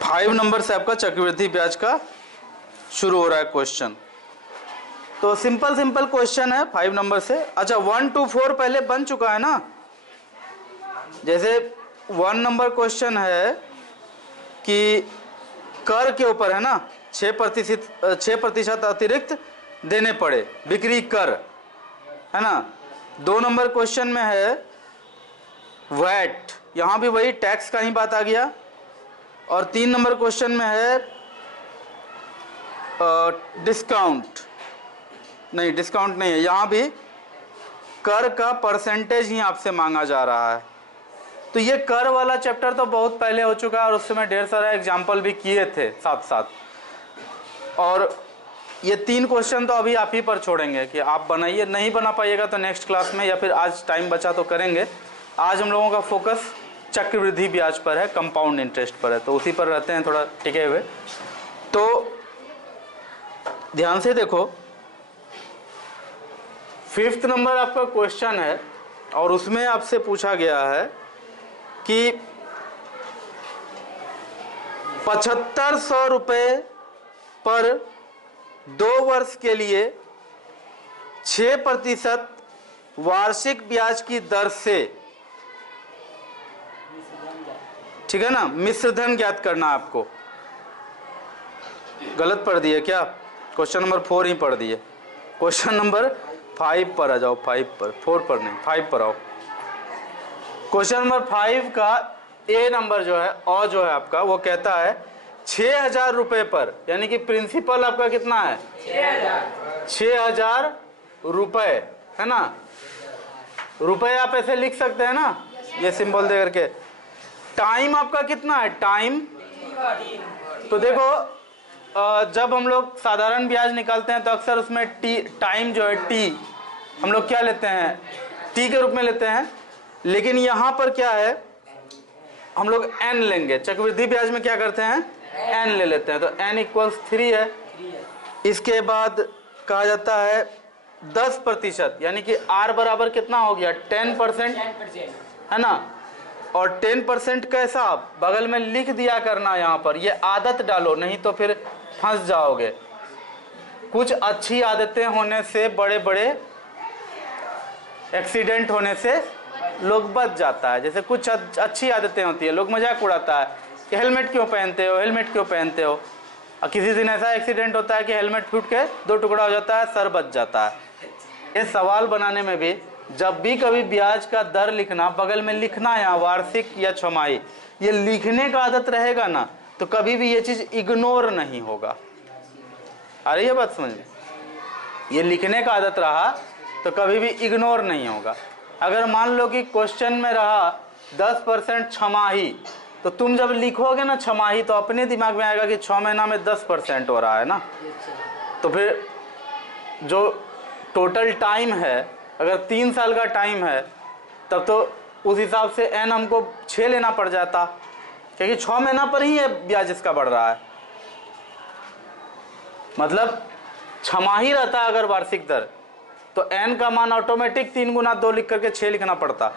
5 number से आपका चक्रवृद्धि ब्याज का शुरू हो रहा है क्वेश्चन। तो सिंपल क्वेश्चन है 5 नंबर से। अच्छा 1 to 4 पहले बन चुका है ना। जैसे 1 नंबर क्वेश्चन है कि कर के ऊपर है ना 6% अतिरिक्त देने पड़े, बिक्री कर, है ना। 2 नंबर क्वेश्चन में है वैट, यहां भी वही टैक्स का ही बात आ गया। और 3 नंबर क्वेश्चन में है डिस्काउंट नहीं है, यहां भी कर का परसेंटेज ही आपसे मांगा जा रहा है। तो ये कर वाला चैप्टर तो बहुत पहले हो चुका है और उससे मैं ढेर सारा एग्जाम्पल भी किए थे साथ साथ। और ये 3 क्वेश्चन तो अभी आप ही पर छोड़ेंगे कि आप बनाइए, नहीं बना पाइएगा तो नेक्स्ट क्लास में या फिर आज टाइम बचा तो करेंगे। आज हम लोगों का फोकस चक्रवृद्धि ब्याज पर है, कंपाउंड इंटरेस्ट पर है, तो उसी पर रहते हैं थोड़ा टिके हुए। तो ध्यान से देखो 5th नंबर आपका क्वेश्चन है और उसमें आपसे पूछा गया है कि 7500 रुपये पर 2 वर्ष के लिए 6% वार्षिक ब्याज की दर से, ठीक है ना, मिश्र धन ज्ञात करना आपको। गलत पढ़ दिए क्या? क्वेश्चन नंबर 4 ही पढ़ दिए। क्वेश्चन नंबर 5 पर आ जाओ, 5 पर, 4 पर नहीं, 5 पर आओ। क्वेश्चन नंबर 5 का ए नंबर जो है और जो है आपका वो कहता है 6000 रुपये पर, यानी कि प्रिंसिपल आपका कितना है 6000 रुपये, है ना। रुपए आप ऐसे लिख सकते हैं ना, ये सिंबल दे करके। टाइम आपका कितना है, टाइम, तो देखो जब हम लोग साधारण ब्याज निकालते हैं तो अक्सर उसमें टाइम जो है टी हम लोग क्या लेते हैं, टी के रूप में लेते हैं। लेकिन यहाँ पर क्या है, हम लोग एन लेंगे। चक्रवृद्धि ब्याज में क्या करते हैं, एन ले लेते हैं, तो n = 3 है। इसके बाद कहा जाता है 10%, यानी कि r बराबर कितना हो गया 10%, है ना। और 10% कैसा, बगल में लिख दिया करना, यहाँ पर ये आदत डालो, नहीं तो फिर फंस जाओगे। कुछ अच्छी आदतें होने से, बड़े बड़े एक्सीडेंट होने से लोग बच जाता है। जैसे कुछ अच्छी आदतें होती है, लोग मजाक उड़ाता है कि हेलमेट क्यों पहनते हो, हेलमेट क्यों पहनते हो। और किसी दिन ऐसा एक्सीडेंट होता है कि हेलमेट फूट के 2 टुकड़ा हो जाता है, सर बच जाता है। ये सवाल बनाने में भी जब भी कभी ब्याज का दर लिखना, बगल में लिखना या वार्षिक या छमाही, ये लिखने का आदत रहेगा ना तो कभी भी ये चीज इग्नोर नहीं होगा। अरे ये बात समझ में, ये लिखने का आदत रहा तो कभी भी इग्नोर नहीं होगा। अगर मान लो कि क्वेश्चन में रहा 10% छमाही, तो तुम जब लिखोगे ना छमाही तो अपने दिमाग में आएगा कि 6 महीना में 10% हो रहा है ना। तो फिर जो टोटल टाइम है, अगर 3 साल का टाइम है तब तो उस हिसाब से n हमको 6 लेना पड़ जाता, क्योंकि 6 महीना पर ही है ब्याज इसका बढ़ रहा है। मतलब छमाही रहता अगर वार्षिक दर तो n का मान ऑटोमेटिक 3 गुना 2 लिख करके 6 लिखना पड़ता।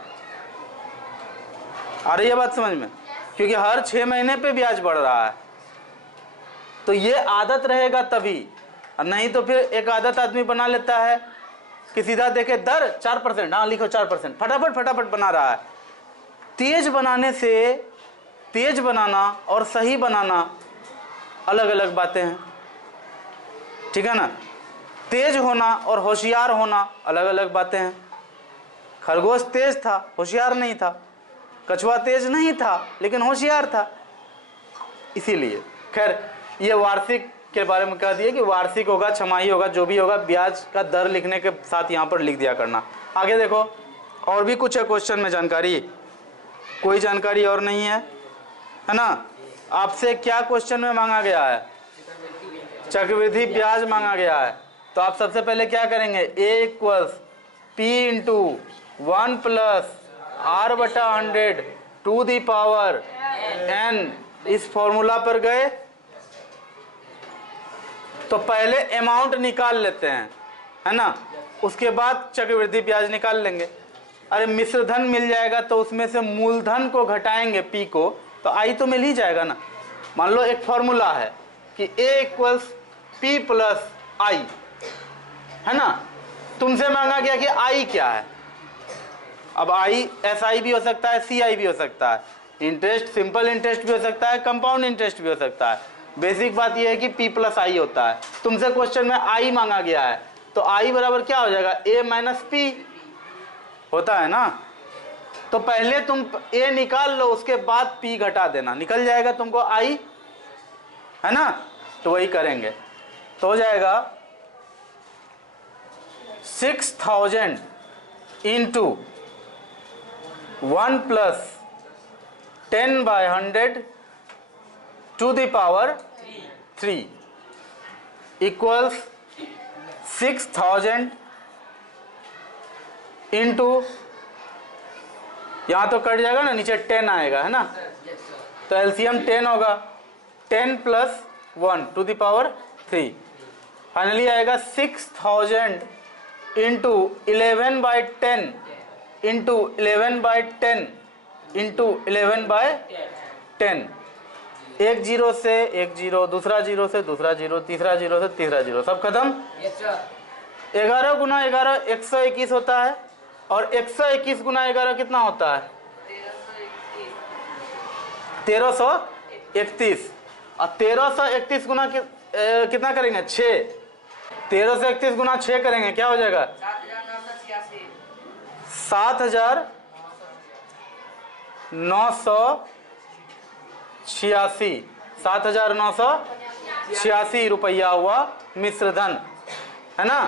आ रही है बात समझ में, क्योंकि हर 6 महीने पे ब्याज बढ़ रहा है। तो ये आदत रहेगा तभी, नहीं तो फिर एक आदत आदमी बना लेता है कि सीधा देखे दर 4%, हाँ लिखो 4%, फटाफट बना रहा है। तेज बनाने से, तेज बनाना और सही बनाना अलग अलग बातें हैं, ठीक है ना। तेज होना और होशियार होना अलग अलग बातें हैं। खरगोश तेज था, होशियार नहीं था। कछुआ तेज नहीं था लेकिन होशियार था। इसीलिए खैर ये वार्षिक के बारे में कह दिए कि वार्षिक होगा, छमाही होगा, जो भी होगा, ब्याज का दर लिखने के साथ यहाँ पर लिख दिया करना। आगे देखो और भी कुछ है क्वेश्चन में जानकारी, कोई जानकारी और नहीं है, है ना। आपसे क्या क्वेश्चन में मांगा गया है, चक्रवृद्धि ब्याज मांगा गया है। तो आप सबसे पहले क्या करेंगे, A = P × 1 + R/100 to the power n, इस फॉर्मूला पर गए तो पहले अमाउंट निकाल लेते हैं, है ना, उसके बाद चक्रवृद्धि ब्याज निकाल लेंगे। अरे मिश्र धन मिल जाएगा तो उसमें से मूलधन को घटाएंगे p को, तो i तो मिल ही जाएगा ना। मान लो एक फॉर्मूला है कि A equals P plus I, है ना। तुमसे मांगा गया कि I क्या है। अब I SI भी हो सकता है, CI भी हो सकता है, इंटरेस्ट सिंपल इंटरेस्ट भी हो सकता है, कंपाउंड इंटरेस्ट भी हो सकता है। बेसिक बात यह है कि P प्लस I होता है। तुमसे क्वेश्चन में I मांगा गया है, तो I बराबर क्या हो जाएगा, A माइनस P होता है ना। तो पहले तुम A निकाल लो, उसके बाद P घटा देना, निकल जाएगा तुमको I, है ना। तो वही करेंगे, तो हो जाएगा 6000 into 1 plus 10/100 to the power 3 equals 6000 into, यहाँ तो कट जाएगा ना, नीचे 10 आएगा, है ना। तो एलसीएम 10 होगा, 10 plus 1 to the power 3, finally आएगा 6000 इंटू 11/10 इंटू 11/10 इंटू 11/10। एक जीरो से एक जीरो, दूसरा जीरो से दूसरा जीरो, तीसरा जीरो से तीसरा जीरो, सब खत्म। 11 गुना 11 121 होता है, और 121 गुना 11 कितना होता है, 1331। और 1331 गुना कितना करेंगे, 6। 1331 गुना 6 करेंगे, क्या हो जाएगा, 7986, 7986 रुपया हुआ मिश्र धन, है ना।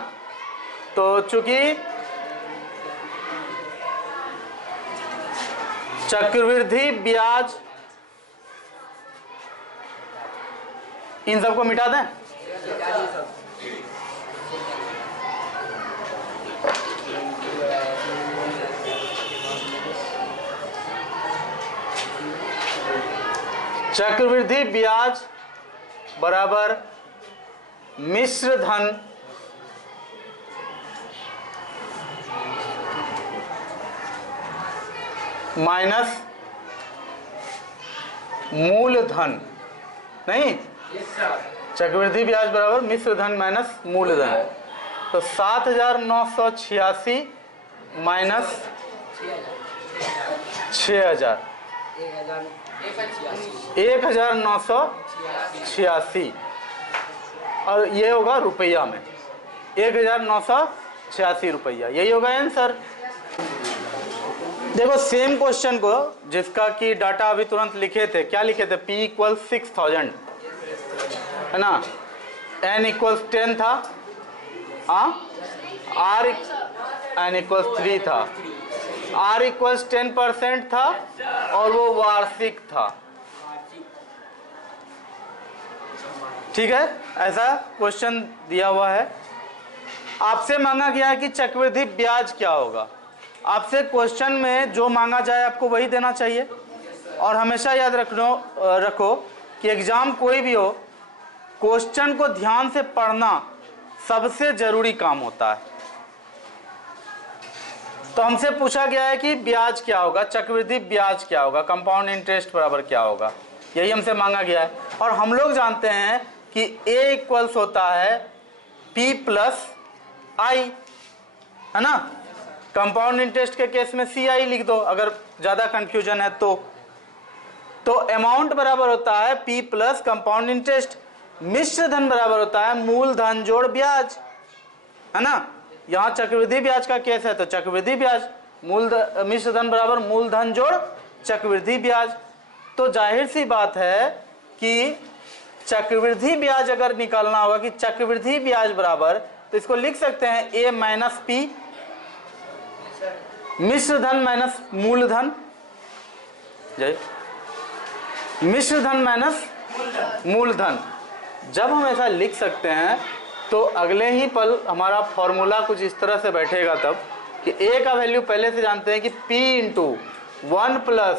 तो चूंकि चक्रवृद्धि ब्याज, इन सबको मिटा दें, चक्रवृद्धि ब्याज बराबर मिश्र धन माइनस मूलधन, नहीं, चक्रवृद्धि ब्याज बराबर मिश्र धन माइनस मूलधन। तो 7986 माइनस 6000, 1986, और ये होगा रुपया में 1986 रुपया, यही होगा आंसर। देखो सेम क्वेश्चन को, जिसका कि डाटा अभी तुरंत लिखे थे, क्या लिखे थे, P इक्वल 6000, है ना, N इक्वल 10 था, R N इक्वल 3 था, R इक्वल 10% था, और वो वार्षिक था, ठीक है। ऐसा क्वेश्चन दिया हुआ है। आपसे मांगा गया है कि चक्रवृद्धि ब्याज क्या होगा। आपसे क्वेश्चन में जो मांगा जाए आपको वही देना चाहिए, और हमेशा याद रखो कि एग्जाम कोई भी हो, क्वेश्चन को ध्यान से पढ़ना सबसे जरूरी काम होता है। तो हमसे पूछा गया है कि ब्याज क्या होगा, चक्रवृद्धि ब्याज क्या होगा, कंपाउंड इंटरेस्ट बराबर क्या होगा, यही हमसे मांगा गया है। और हम लोग जानते हैं कि A इक्वल्स होता है P प्लस I, है ना। कंपाउंड इंटरेस्ट के केस में CI लिख दो अगर ज्यादा कंफ्यूजन है तो अमाउंट बराबर होता है P प्लस कंपाउंड इंटरेस्ट, मिश्र धन बराबर होता है मूलधन जोड़ ब्याज, है ना। यहाँ चक्रवृद्धि ब्याज का केस है तो चक्रवृद्धि ब्याज, मिश्र धन बराबर मूलधन जोड़ चक्रवृद्धि ब्याज। तो जाहिर सी बात है कि चक्रवृद्धि ब्याज अगर निकालना होगा कि चक्रवृद्धि ब्याज बराबर, तो इसको लिख सकते हैं A माइनस P, मिश्र धन माइनस मूलधन, मिश्र धन माइनस मूलधन। जब हम ऐसा लिख सकते हैं तो अगले ही पल हमारा फॉर्मूला कुछ इस तरह से बैठेगा तब कि A का वैल्यू पहले से जानते हैं कि P into 1 plus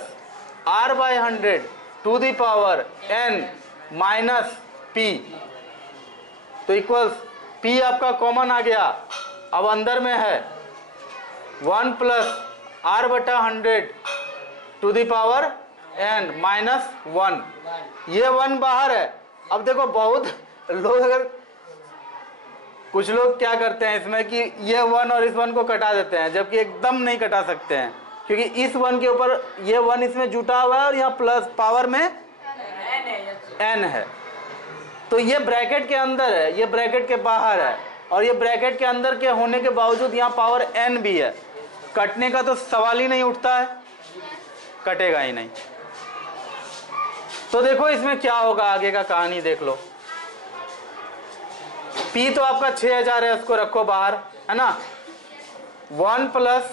R/100 to the power N minus P, तो इक्वल्स P आपका कॉमन आ गया, अब अंदर में है 1 plus R/100 to the power n minus 1, ये 1 बाहर है। अब देखो बहुत लोग, अगर कुछ लोग क्या करते हैं इसमें कि ये 1 और इस 1 को कटा देते हैं, जबकि एकदम नहीं कटा सकते हैं, क्योंकि इस 1 के ऊपर ये 1 इसमें जुटा हुआ है और यहाँ प्लस पावर में n है। तो ये ब्रैकेट के अंदर है, ये ब्रैकेट के बाहर है, और ये ब्रैकेट के अंदर के होने के बावजूद यहाँ पावर n भी है। कटने का तो सवाल ही नहीं उठता है, कटेगा ही नहीं। तो देखो इसमें क्या होगा, आगे का कहानी देख लो। P तो आपका 6000 है, उसको रखो बाहर, है ना। 1 प्लस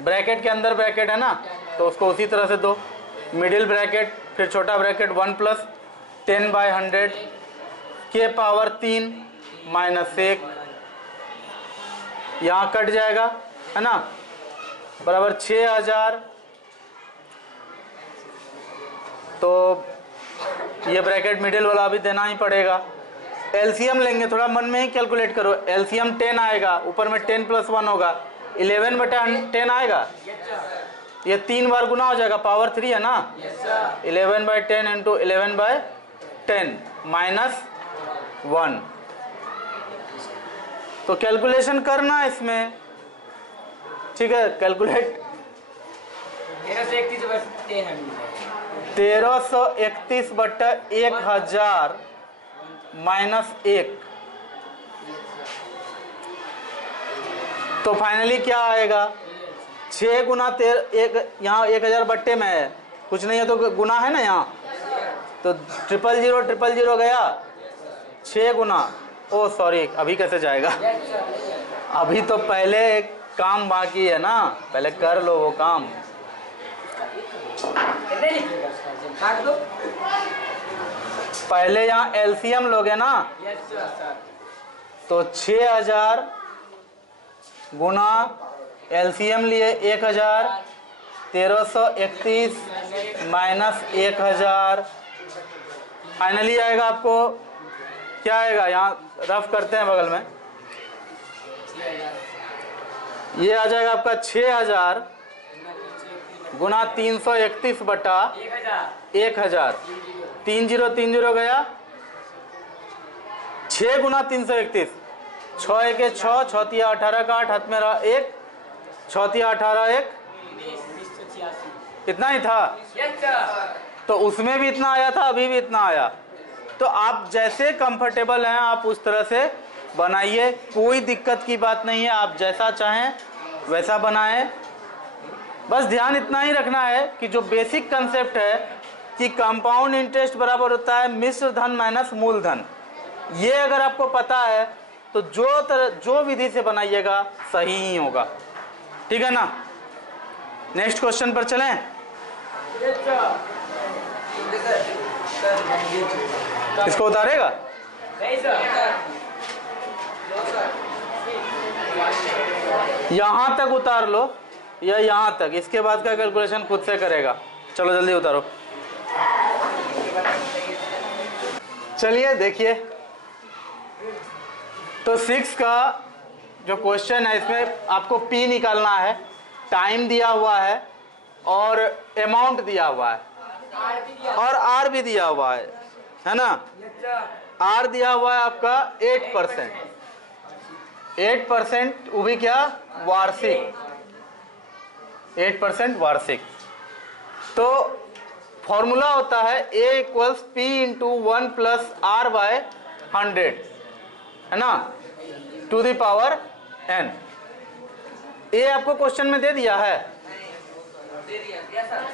ब्रैकेट के अंदर ब्रैकेट है ना, तो उसको उसी तरह से दो, मिडिल ब्रैकेट फिर छोटा ब्रैकेट 1 प्लस 10/100 के पावर 3 माइनस 1, यहाँ कट जाएगा, है ना, बराबर 6000। तो ये ब्रैकेट मिडिल वाला भी देना ही पड़ेगा। एलसीएम लेंगे, थोड़ा मन में ही कैलकुलेट करो। एलसीएम 10 आएगा, ऊपर में 10 + 1 होगा, 11/10 आएगा। ये 3 बार गुना हो जाएगा, पावर 3 है ना। 11/10 इंटू 11/10 माइनस 1। तो कैलकुलेशन करना इसमें, ठीक है, कैलकुलेट। 1331/1000 माइनस 1, तो फाइनली क्या आएगा, 6 गुना 1, यहाँ 1000 बट्टे में है, कुछ नहीं है तो गुना है ना यहाँ, तो 000 गया, 6 गुना, ओ सॉरी, अभी कैसे जाएगा, अभी तो पहले काम बाकी है ना, पहले कर लो वो काम। पहले यहाँ एलसीएम लोगे ना, तो 6000 गुना एलसीएम लिए 1000, 1331 माइनस 1000, फाइनली आएगा आपको क्या आएगा, यहाँ रफ करते हैं बगल में, ये आ जाएगा आपका 6000 गुना 331/1000, 3030 गया, 6 गुना 331, 6 1 6, 6 3 18 का 8, हाथ में रहा 1, 6 3 18 1, इतना ही था। तो उसमें भी इतना आया था, अभी भी इतना आया। तो आप जैसे कंफर्टेबल हैं आप उस तरह से बनाइए, कोई दिक्कत की बात नहीं है, आप जैसा चाहें वैसा बनाएं। बस ध्यान इतना ही रखना है कि जो बेसिक कंसेप्ट है कि कंपाउंड इंटरेस्ट बराबर होता है मिश्र धन माइनस मूलधन, ये अगर आपको पता है तो जो विधि से बनाइएगा सही ही होगा, ठीक है ना। नेक्स्ट क्वेश्चन पर चलें। इसको उतारेगा, यहां तक उतार लो या यहां तक, इसके बाद का कैलकुलेशन खुद से करेगा। चलो जल्दी उतारो। चलिए देखिए, तो 6 का जो क्वेश्चन है इसमें आपको P निकालना है, टाइम दिया हुआ है और अमाउंट दिया हुआ है और R भी दिया हुआ है ना। R दिया हुआ है आपका 8%, 8% वो भी क्या, वार्षिक, 8% वार्षिक। तो फॉर्मूला होता है A = P × 1 + R/100, है ना, टू द पावर n। ये आपको क्वेश्चन में दे दिया है,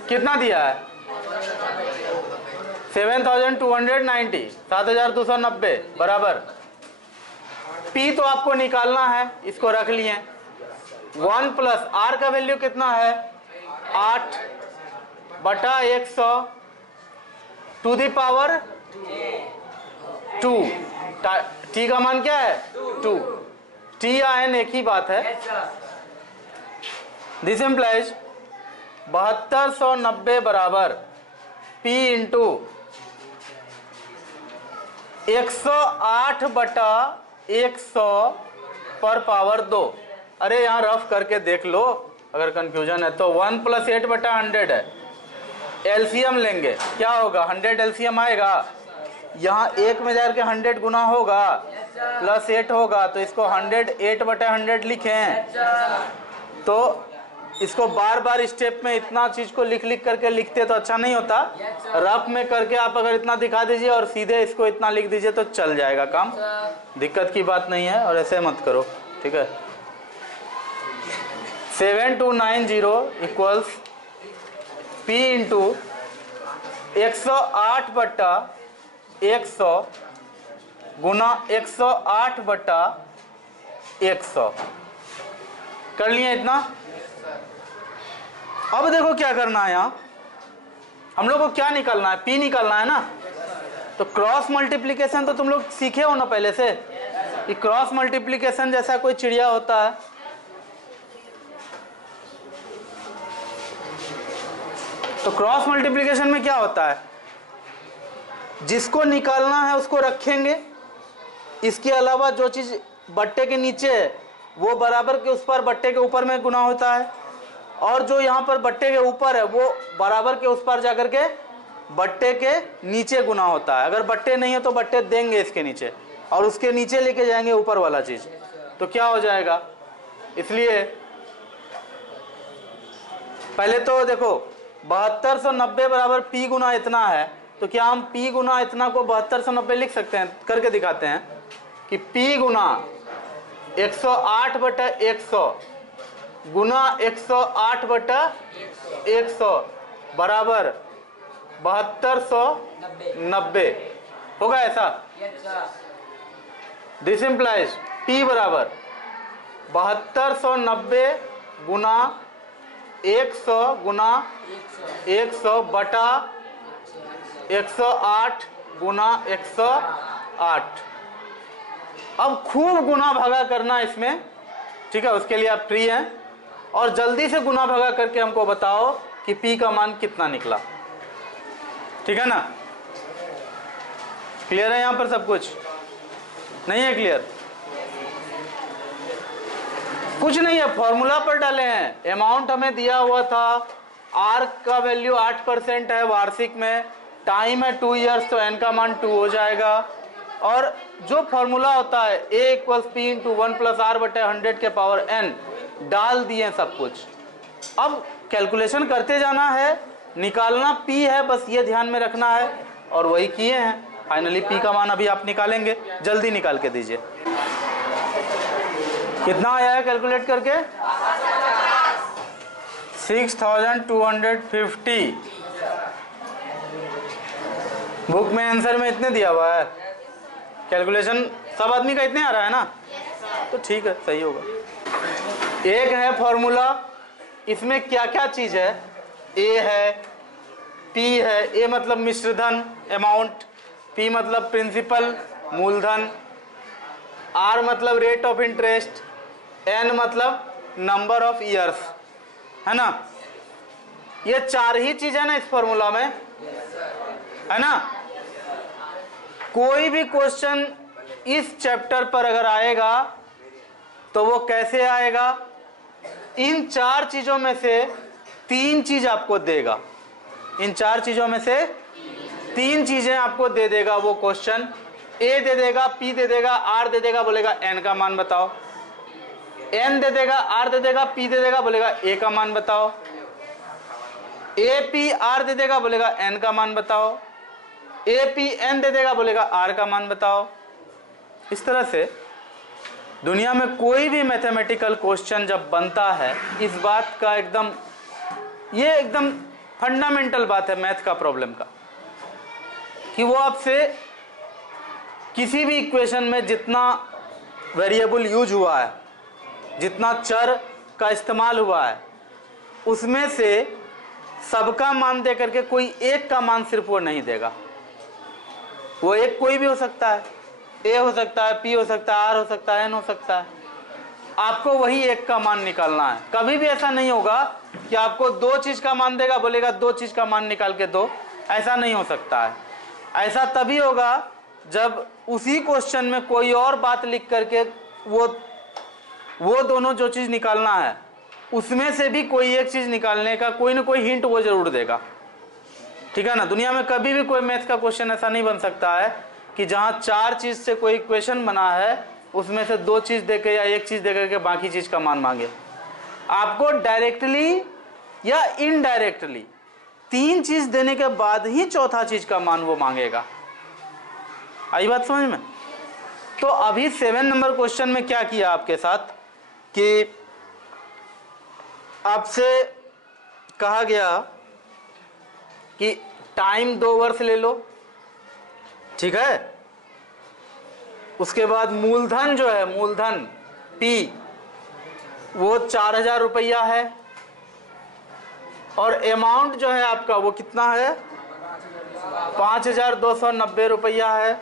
कितना दिया है, 7290, 7290 बराबर। P तो आपको निकालना है, इसको रख लिए। 1 + R का वैल्यू कितना है, 8/100 टू द पावर 2। T का मान क्या है, 2। T या N एक ही बात है। दिस इम्प्लाइज 7290 बराबर P × 108/100 पर पावर 2। अरे यहाँ रफ करके देख लो, अगर कंफ्यूजन है तो 1 + 8/100 है, एलसीएम लेंगे, क्या होगा 100 एलसीएम आएगा, यहाँ 1 में जाकर के 100 गुना होगा प्लस 8 होगा, तो इसको 108/100 लिखें। तो इसको बार बार स्टेप में इतना चीज को लिख लिख करके लिखते तो अच्छा नहीं होता, रफ में करके आप अगर इतना दिखा दीजिए और सीधे इसको इतना लिख दीजिए तो चल जाएगा काम, दिक्कत की बात नहीं है। और ऐसे मत करो, ठीक है। 7290 इक्वल्स P इंटू 108/100 गुना 108/100 कर लिए इतना। अब देखो क्या करना है, यहाँ हम लोग को क्या निकालना है, P निकालना है ना। तो क्रॉस मल्टीप्लिकेशन तो तुम लोग सीखे हो ना पहले से, कि क्रॉस मल्टीप्लिकेशन जैसा कोई चिड़िया होता है। तो क्रॉस मल्टीप्लिकेशन में क्या होता है, जिसको निकालना है उसको रखेंगे, इसके अलावा जो चीज बट्टे के नीचे है वो बराबर के उस पर बट्टे के ऊपर में गुना होता है, और जो यहाँ पर बट्टे के ऊपर है वो बराबर के उस पर जाकर के बट्टे के नीचे गुना होता है। अगर बट्टे नहीं है तो बट्टे देंगे इसके नीचे और उसके नीचे लेके जाएंगे ऊपर वाला चीज, तो क्या हो जाएगा। इसलिए पहले तो देखो 7290 बराबर P गुना इतना है, तो क्या हम P गुना इतना को 7290 लिख सकते हैं, करके दिखाते हैं कि P गुना 108/100 गुना 108/100 बराबर 7290 होगा ऐसा। दिस इम्प्लाइज P बराबर 7290 गुना 100 गुना 100 बटा 108 गुना 108। अब खूब गुना भागा करना इसमें, ठीक है, उसके लिए आप फ्री हैं। और जल्दी से गुना भागा करके हमको बताओ कि P का मान कितना निकला, ठीक है ना। क्लियर है यहाँ पर सब कुछ, नहीं है क्लियर? कुछ नहीं है, फॉर्मूला पर डाले हैं। अमाउंट हमें दिया हुआ था, R का वैल्यू 8% है वार्षिक में, टाइम है 2 इयर्स, तो n का मान 2 हो जाएगा। और जो फॉर्मूला होता है A equals P into 1 plus R/100 के पावर n डाल दिए सब कुछ। अब कैलकुलेशन करते जाना है, निकालना P है, बस ये ध्यान में रखना है, और वही किए हैं। फाइनली P का मान अभी आप निकालेंगे, जल्दी निकाल के दीजिए। कितना आया है कैलकुलेट करके? 6250। बुक में आंसर में इतने दिया हुआ है, कैलकुलेशन सब आदमी का इतने आ रहा है ना, तो ठीक है, सही होगा। एक है फॉर्मूला, इसमें क्या क्या चीज है, A है, P है, A मतलब मिश्रधन अमाउंट, P मतलब प्रिंसिपल मूलधन, R मतलब रेट ऑफ इंटरेस्ट, N मतलब नंबर ऑफ ईयर्स, है ना। ये 4 ही चीज है ना इस फॉर्मूला में, है ना। कोई भी क्वेश्चन इस चैप्टर पर अगर आएगा तो वो कैसे आएगा, इन 4 चीजों में से 3 चीज आपको देगा, इन 4 चीजों में से 3 चीजें आपको दे देगा वो क्वेश्चन। A दे देगा, P दे देगा, R दे देगा, बोलेगा N का मान बताओ। N दे देगा, R दे देगा, P दे देगा, बोलेगा A का मान बताओ। AP R दे देगा, बोलेगा N का मान बताओ। AP N दे देगा, बोलेगा R का मान बताओ। इस तरह से दुनिया में कोई भी मैथमेटिकल क्वेश्चन जब बनता है, इस बात का एकदम, ये एकदम फंडामेंटल बात है मैथ का प्रॉब्लम का, कि वो आपसे किसी भी इक्वेशन में जितना वेरिएबल यूज हुआ है, जितना चर का इस्तेमाल हुआ है, उसमें से सबका मान दे करके कोई एक का मान सिर्फ वो नहीं देगा। वो एक कोई भी हो सकता है, A हो सकता है, P हो सकता है, R हो सकता है, N हो सकता है। आपको वही एक का मान निकालना है। कभी भी ऐसा नहीं होगा कि आपको 2 चीज का मान देगा, बोलेगा 2 चीज का मान निकाल के दो, ऐसा नहीं हो सकता है। ऐसा तभी होगा जब उसी क्वेश्चन में कोई और बात लिख करके वो दोनों जो चीज निकालना है उसमें से भी कोई एक चीज निकालने का कोई ना कोई हिंट वो जरूर देगा। ठीक है ना। दुनिया में कभी भी कोई मैथ का क्वेश्चन ऐसा नहीं बन सकता है कि जहां 4 चीज से कोई इक्वेशन बना है उसमें से 2 चीज देके या 1 चीज देकर के बाकी चीज का मान मांगे। आपको डायरेक्टली या इनडायरेक्टली 3 चीज देने के बाद ही चौथा चीज का मान वो मांगेगा। आई बात समझ में। तो अभी 7 नंबर क्वेश्चन में क्या किया आपके साथ कि आपसे कहा गया कि टाइम 2 वर्ष ले लो, ठीक है। उसके बाद मूलधन जो है, मूलधन P वो 4000 रुपया है और अमाउंट जो है आपका वो कितना है 5290 रुपया है।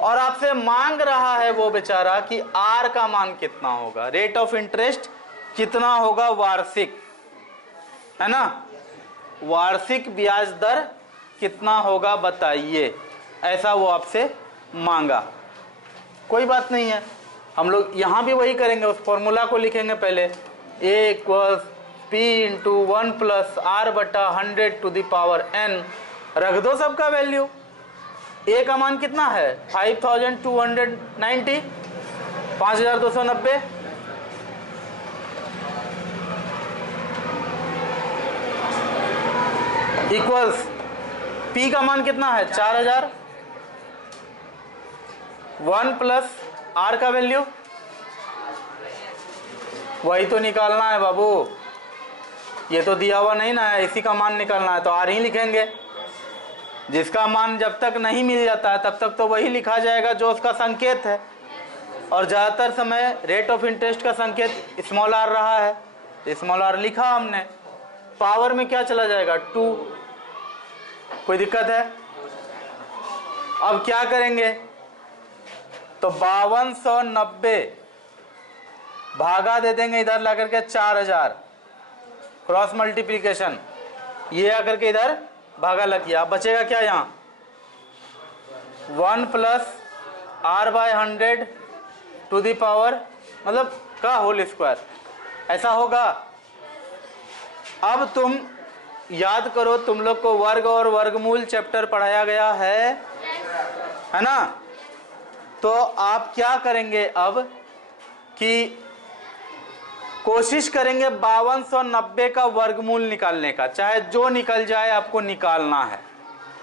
और आपसे मांग रहा है वो बेचारा कि R का मान कितना होगा, रेट ऑफ इंटरेस्ट कितना होगा वार्षिक, है ना, वार्षिक ब्याज दर कितना होगा बताइए, ऐसा वो आपसे मांगा। कोई बात नहीं है, हम लोग यहाँ भी वही करेंगे, उस फॉर्मूला को लिखेंगे पहले, A = P × 1 + R/100⁴ रख दो सबका वैल्यू। A का मान कितना है 5290, 5290 इक्वल्स P का मान कितना है 4000, 1 + R का वैल्यू वही तो निकालना है बाबू, ये तो दिया हुआ नहीं ना है, इसी का मान निकालना है तो R ही लिखेंगे। जिसका मान जब तक नहीं मिल जाता है तब तक तो वही लिखा जाएगा जो उसका संकेत है, और ज़्यादातर समय रेट ऑफ इंटरेस्ट का संकेत स्मॉल r रहा है, स्मॉल r लिखा हमने। पावर में क्या चला जाएगा 2, कोई दिक्कत है। अब क्या करेंगे तो 5290 भागा दे देंगे इधर ला करके 4000, क्रॉस मल्टीप्लिकेशन, ये आकर के इधर भागा लग गया। बचेगा क्या यहाँ 1 + R/100 मतलब का होल स्क्वायर, ऐसा होगा। अब तुम याद करो, तुम लोग को वर्ग और वर्गमूल चैप्टर पढ़ाया गया है ना। तो आप क्या करेंगे अब कि कोशिश करेंगे 5290 का वर्गमूल निकालने का, चाहे जो निकल जाए आपको निकालना है।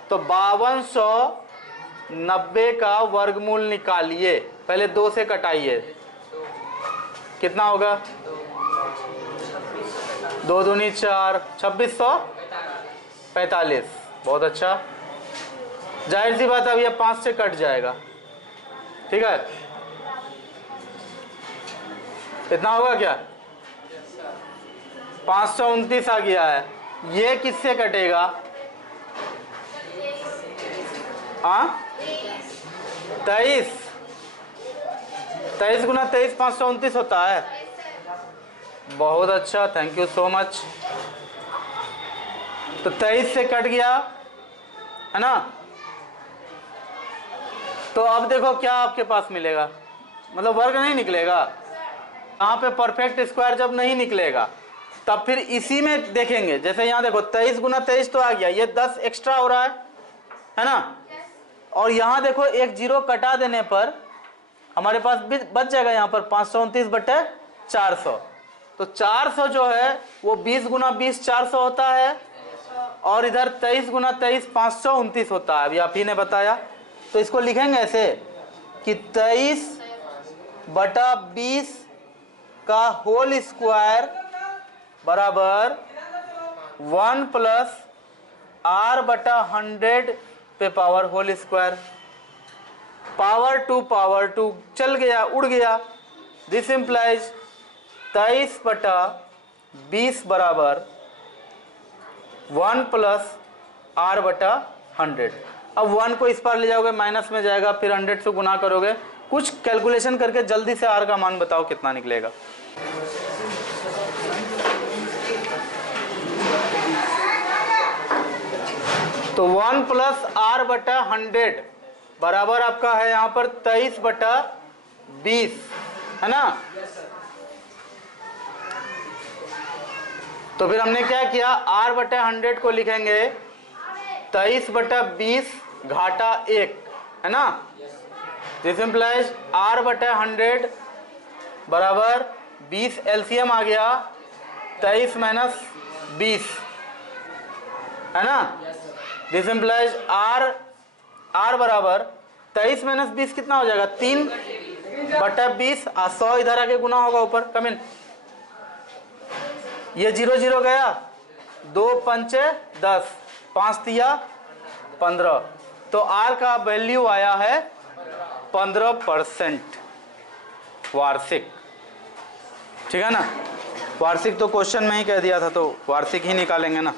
तो 5290 का वर्गमूल निकालिए, पहले 2 से कटाइए, कितना होगा 2 दूनी 4, 2645। बहुत अच्छा, जाहिर सी बात है अब ये 5 से कट जाएगा, ठीक है। इतना होगा क्या 529 आ गया है। ये किससे कटेगा 23 × 23 529 होता है। बहुत अच्छा, थैंक यू सो मच। तो 23 से कट गया है ना। तो अब देखो क्या आपके पास मिलेगा, मतलब वर्ग नहीं निकलेगा। यहाँ पे परफेक्ट स्क्वायर जब नहीं निकलेगा तब फिर इसी में देखेंगे। जैसे यहाँ देखो 23 × 23 तो आ गया, ये 10 एक्स्ट्रा हो रहा है ना। और यहाँ देखो एक 0 कटा देने पर हमारे पास बच जाएगा यहाँ पर 529/400। तो 400 जो है वो 20 × 20 400 होता है, और इधर 23 × 23 529 होता है। अभी आप ही ने बताया, तो इसको लिखेंगे ऐसे कि 23/20 का होल स्क्वायर बराबर 1 + R/100 पे power whole square. Power two चल गया, उड़ गया। दिस इंप्लाइज 23/20 बराबर 1 + R/100। अब 1 को इस पार ले जाओगे माइनस में जाएगा, फिर 100 से गुना करोगे। कुछ कैलकुलेशन करके जल्दी से R का मान बताओ कितना निकलेगा। तो 1 + R/100 बराबर आपका है यहाँ पर 23/20, है ना। तो फिर हमने क्या किया, R/100 को लिखेंगे 23/20 घाटा 1 है ना। दिस इम्प्लाइज R/100 बराबर 20 LCM आ गया 23 - 20 है ना। दिस इम्प्लाइज R बराबर 23 - 20 कितना हो जाएगा 3/20 और 100 इधर आके गुना होगा ऊपर। कम इन, ये 0 0 गया, 2 पंचे 10, 5 तिया 15, तो R का वैल्यू आया है 15% वार्षिक। ठीक है ना। वार्षिक तो क्वेश्चन में ही कह दिया था, तो वार्षिक ही निकालेंगे ना।